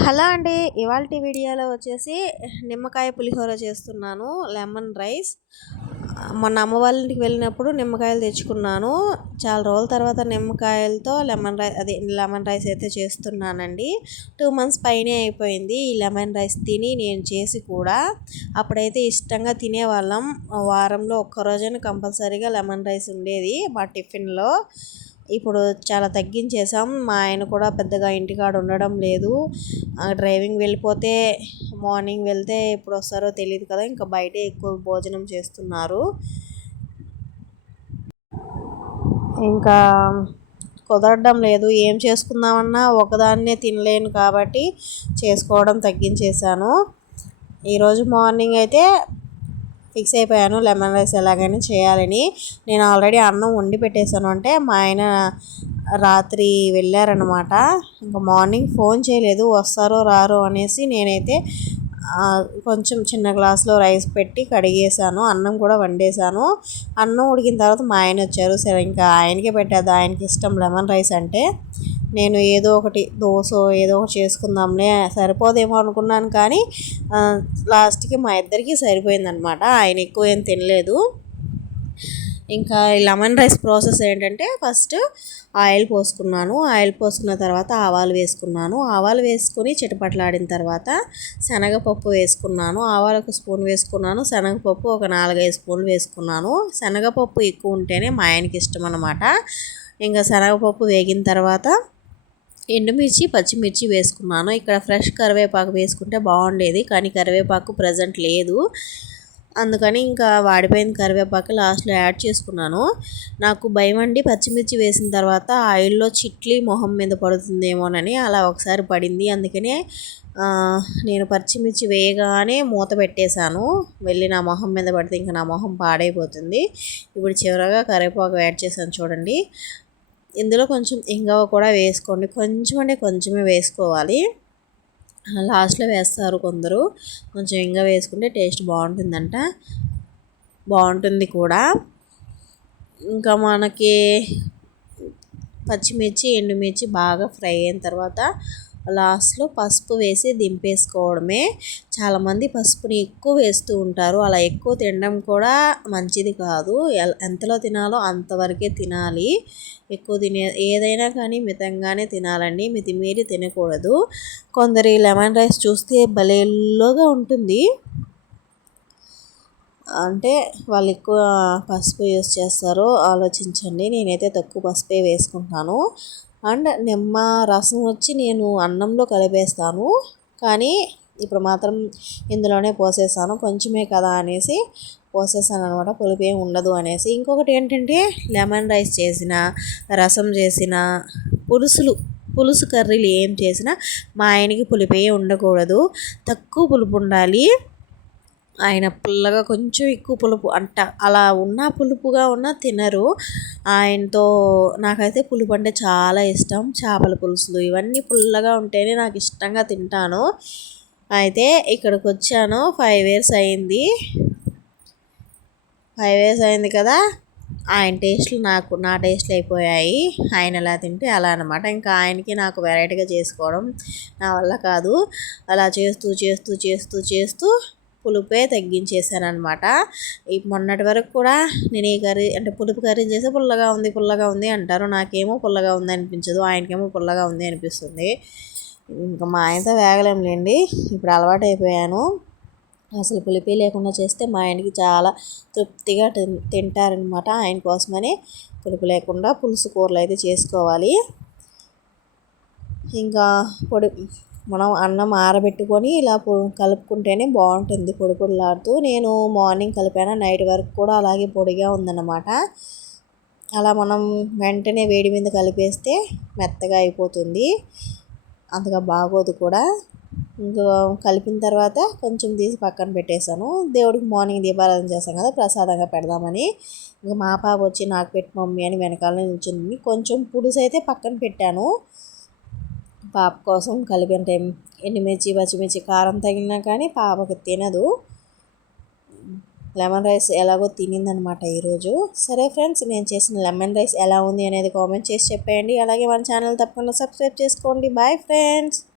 Hello అండి. ఇవాల్టి వీడియోలో వచ్చేసి నిమ్మకాయ పులిహోర చేస్తున్నాను. Lemon rice. మొన్న అమ్మ వాళ్ళ ఇంటికి వెళ్ళినప్పుడు నిమ్మకాయలు తెచ్చుకున్నాను. చాలా రోజుల తర్వాత నిమ్మకాయలతో లెమన్ రైస్ అయితే చేస్తున్నానండి. 2 మంత్స్ పైనే అయిపోయింది ఈ లెమన్ రైస్ తిని, నేను చేసి కూడా. అప్పుడైతే ఇష్టంగా తినేవాళ్ళం. వారంలో ఒక్కరోజైనా కంపల్సరీగా లెమన్ రైస్ ఉండేది మా టిఫిన్లో. ఇప్పుడు చాలా తగ్గించేసాం. మా ఆయన కూడా పెద్దగా ఇంటికాడ ఉండడం లేదు. డ్రైవింగ్ వెళ్ళిపోతే మార్నింగ్ వెళ్తే ఎప్పుడు వస్తారో తెలియదు కదా, ఇంకా బయటే ఎక్కువ భోజనం చేస్తున్నారు. ఇంకా కుదరడం లేదు. ఏం చేసుకుందామన్నా ఒకదాన్నే తినలేను కాబట్టి చేసుకోవడం తగ్గించేశాను. ఈరోజు మార్నింగ్ అయితే ఫిక్స్ అయిపోయాను లెమన్ రైస్ ఎలాగైనా చేయాలని. నేను ఆల్రెడీ అన్నం వండి పెట్టేశాను. అంటే మా ఆయన రాత్రి వెళ్ళారనమాట. ఇంకా మార్నింగ్ ఫోన్ చేయలేదు వస్తారో రారో అనేసి నేనైతే కొంచెం చిన్న గ్లాస్లో రైస్ పెట్టి కడిగేసాను. అన్నం కూడా వండేసాను. అన్నం ఉడికిన తర్వాత మా ఆయన వచ్చారు. సరే ఇంకా ఆయనకే పెట్టేది, ఆయనకి ఇష్టం లెమన్ రైస్ అంటే. నేను ఏదో ఒకటి దోశ ఏదో ఒకటి చేసుకుందాంలే, సరిపోదేమో అనుకున్నాను. కానీ లాస్ట్కి మా ఇద్దరికి సరిపోయిందనమాట. ఆయన ఎక్కువ ఏం తినలేదు. ఇంకా లెమన్ రైస్ ప్రాసెస్ ఏంటంటే, ఫస్ట్ ఆయిల్ పోసుకున్నాను. ఆయిల్ పోసుకున్న తర్వాత ఆవాలు వేసుకున్నాను. ఆవాలు వేసుకొని చిటపట్లాడిన తర్వాత శనగపప్పు వేసుకున్నాను. ఆవాలు 1 స్పూన్ వేసుకున్నాను. శనగపప్పు ఒక 4-5 స్పూన్లు వేసుకున్నాను. శనగపప్పు ఎక్కువ ఉంటేనే మా ఆయనకి ఇష్టం అన్నమాట. ఇంకా శనగపప్పు వేగిన తర్వాత ఎండుమిర్చి, పచ్చిమిర్చి వేసుకున్నాను. ఇక్కడ ఫ్రెష్ కరివేపాకు వేసుకుంటే బాగుండేది, కానీ కరివేపాకు ప్రజెంట్ లేదు. అందుకని ఇంకా వాడిపోయిన కరివేపాకు లాస్ట్లో యాడ్ చేసుకున్నాను. నాకు భయం అండి, పచ్చిమిర్చి వేసిన తర్వాత ఆయిల్లో చిట్లి మొహం మీద పడుతుందేమోనని. అలా ఒకసారి పడింది. అందుకనే నేను పచ్చిమిర్చి వేయగానే మూత పెట్టేశాను. వెళ్ళి నా మొహం మీద పడితే ఇంకా నా మొహం పాడైపోతుంది. ఇప్పుడు చివరగా కరివేపాకు యాడ్ చేశాను చూడండి. ఇందులో కొంచెం ఇంగువ కూడా వేసుకోండి. కొంచెం అంటే కొంచెమే వేసుకోవాలి. లాస్ట్లో వేస్తారు కొందరు. కొంచెం ఇంగువ వేసుకుంటే టేస్ట్ బాగుంటుందంట, బాగుంటుంది కూడా. ఇంకా మనకి పచ్చిమిర్చి, ఎండుమిర్చి బాగా ఫ్రై అయిన తర్వాత లాస్ట్లో పసుపు వేసి దింపేసుకోవడమే. చాలామంది పసుపుని ఎక్కువ వేస్తూ ఉంటారు. అలా ఎక్కువ తినడం కూడా మంచిది కాదు. ఎంతలో తినాలో అంతవరకే తినాలి. ఎక్కువ ఏదైనా కానీ మితంగానే తినాలండి, మితిమీరి తినకూడదు. కొందరి లెమన్ రైస్ చూస్తే భలేలోగా ఉంటుంది. అంటే వాళ్ళు ఎక్కువ పసుపు యూస్ చేస్తారో ఆలోచించండి. నేనైతే తక్కువ పసుపే వేసుకుంటాను. అండ్ నిమ్మ రసం వచ్చి నేను అన్నంలో కలిపేస్తాను, కానీ ఇప్పుడు మాత్రం ఇందులోనే పోసేసాను. కొంచెమే కదా అనేసి పోసేసాను అనమాట, పులుపు ఏమి ఉండదు అనేసి. ఇంకొకటి ఏంటంటే, లెమన్ రైస్ చేసిన, రసం చేసిన, పులుసు కర్రీలు ఏం చేసినా మా ఆయనకి పులుపే ఉండకూడదు, తక్కువ పులుపు ఉండాలి. ఆయన పుల్లగా కొంచెం ఎక్కువ పులుపు అంట అలా ఉన్నా, పులుపుగా ఉన్నా తినరు. ఆయనతో నాకైతే పులుపు అంటే చాలా ఇష్టం. చేపల పులుసులు ఇవన్నీ పుల్లగా ఉంటేనే నాకు ఇష్టంగా తింటాను. అయితే ఇక్కడికి వచ్చాను, 5 ఇయర్స్ అయింది. 5 ఇయర్స్ అయింది కదా, ఆయన టేస్ట్లు నా టేస్ట్లు అయిపోయాయి. ఆయన ఎలా తింటే అలా అనమాట. ఇంకా ఆయనకి నాకు వెరైటీగా చేసుకోవడం నా వల్ల కాదు. అలా చేస్తూ చేస్తూ చేస్తూ చేస్తూ పులుపే తగ్గించేసాను అనమాట. మొన్నటి వరకు కూడా నేను ఏ కర్రీ అంటే పులుపు కర్రీ చేస్తే పుల్లగా ఉంది అంటారు. నాకేమో పుల్లగా ఉంది అనిపించదు, ఆయనకేమో పుల్లగా ఉంది అనిపిస్తుంది. ఇంకా మా ఆయనతో వేగలేంలేండి, ఇప్పుడు అలవాటు అయిపోయాను. అసలు పులిపి లేకుండా చేస్తే మా ఆయనకి చాలా తృప్తిగా తింటారనమాట. ఆయన కోసమని పులుపు లేకుండా పులుసు కూరలు అయితే చేసుకోవాలి. ఇంకా మనం అన్నం ఆరబెట్టుకొని ఇలా కలుపుకుంటేనే బాగుంటుంది, పొడిలాడుతూ. నేను మార్నింగ్ కలిపాను, నైట్ వరకు కూడా అలాగే పొడిగా ఉందన్నమాట. అలా మనం వెంటనే వేడి మీద కలిపేస్తే మెత్తగా అయిపోతుంది, అంతగా బాగోదు కూడా. ఇంకా కలిపిన తర్వాత కొంచెం తీసి పక్కన పెట్టేశాను. దేవుడికి మార్నింగ్ దీపారాధన చేస్తాం కదా, ప్రసాదంగా పెడదామని. ఇంకా మా పాప వచ్చి నాకు పెట్టి మమ్మీ అని వెనకాలనే నిల్చుంది. కొంచెం పులుసు అయితే పక్కన పెట్టాను పాప కోసం. కలిపిన టైం ఎండుమిర్చి, పచ్చిమిర్చి కారం తగిలినా కానీ పాపకి తినదు. లెమన్ రైస్ ఎలాగో తినిందనమాట ఈరోజు. సరే ఫ్రెండ్స్, నేను చేసిన లెమన్ రైస్ ఎలా ఉంది అనేది కామెంట్ చేసి చెప్పేయండి. అలాగే మన ఛానల్ తప్పకుండా సబ్స్క్రైబ్ చేసుకోండి. Bye friends.